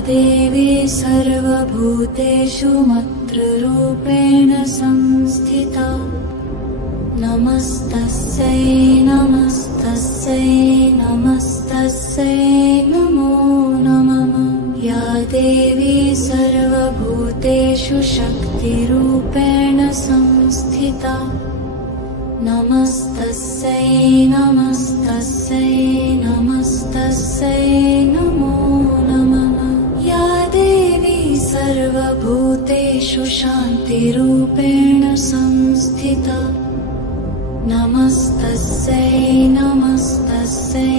देवी सर्वभूतेषु मातृरूपेण संस्थिता। नमस्तस्यै नमस्तस्यै नमस्तस्यै नमो नमः। या देवी सर्वभूतेषु शक्तिरूपेण संस्थिता। नमस्तस्यै नमस्तस्यै नमस्तस्यै नमो नमः। या देवी सर्वभूतेषु शान्तिरूपेण संस्थिता। नमस्तस्यै नमस्तस्यै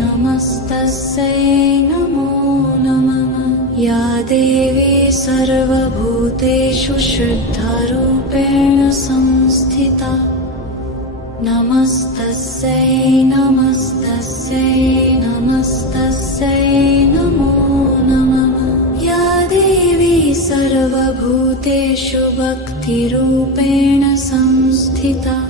नमस्तस्यै नमो नमः। या देवी सर्वभूतेषु शुद्धरूपेण संस्थिता। नमस्तस्यै नमस्तस्यै नमस्तस्यै नमो नमः। या देवी सर्वभूतेषु भक्तिरूपेण संस्थिता।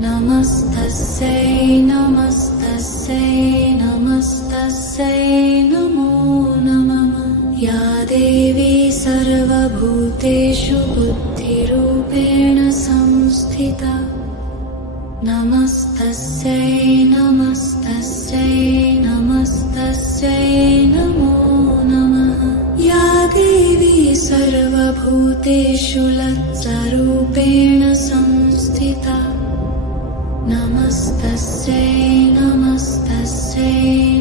नमस्तस्यै नमस्तस्यै नमस्तस्यै नमो नमः। या देवी सर्वभूतेषु बुद्धिरूपेण संस्थिता। नमस्तस्यै नमस्तस्यै नमस्तस्यै नमो नमः। या देवी सर्वभूतेषु लज्जारूपेण संस्थिता। नमस्तस्यै नमस्तस्यै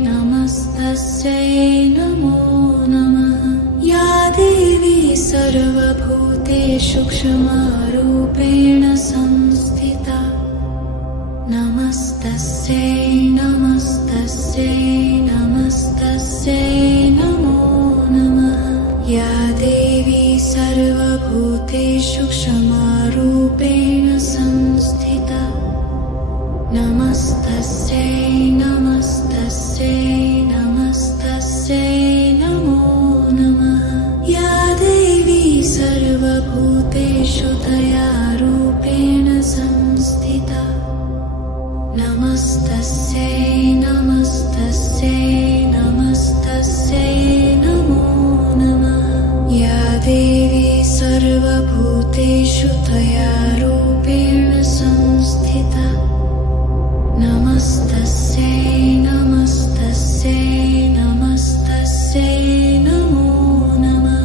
नमस्तस्यै नमो नमः। या देवी सर्वभूतेषु क्षमारूपेण संस्थिता। नमस्तस्यै नमस्तस्यै नमस्तस्यै नमो नमः। या देवी सर्वभूतेषु क्षमारूपेण संस्थिता। नमस्तस्यै नमस्तस्यै नमस्तस्यै नमो नमः। या देवी सर्वभूतेषु दयारूपेण संस्थिता। नमस्तस्यै नमस्तस्यै नमस्तस्यै नमो नमः। या देवी सर्वभूतेषु दयारूपेण संस्थिता। नमस्तस्यै नमस्तस्यै नमस्तस्यै नमो नमः।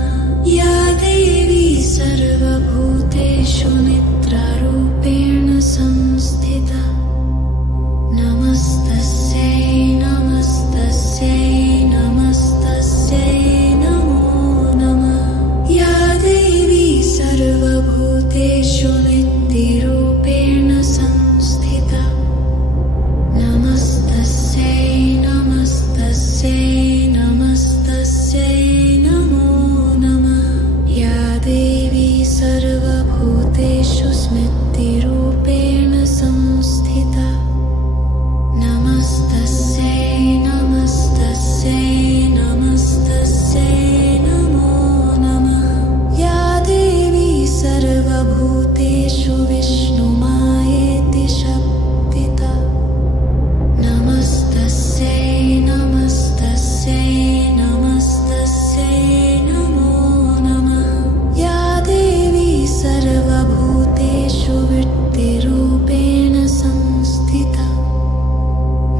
या देवी सर्वभूतेषु निद्रारूपेण संस्थिता। नमस्तस्यै नमस्तस्यै नमस्तस्यै नमो नमः। या देवी सर्वभूतेषु नित्यरूपेण संस्थिता। नमस्तस्यै नमस्तस्यै नमस्तस्यै नमो नमः। या देवी सर्वभूतेषु स्मृतिरूपेण संस्थिता। नमस्तस्यै नमस्तस्यै नमस्तस्यै नमो नमः। या देवी सर्वभूतेषु विष्णुमायेति शक्तिता। नमस्तस्यै नमस्तस्यै नमस्तस्यै नमो नमः। या देवी सर्वभूतेषु वृत्तिरूपेण संस्थिता।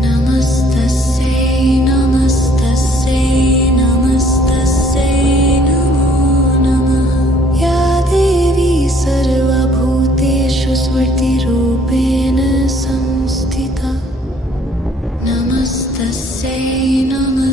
नमस्तस्यै नमस्तस्यै नमस्तस्यै नमो नमः। या देवी सर्वभूतेषु स्मृतिरूपेण संस्थिता। नमस्तस्यै नमः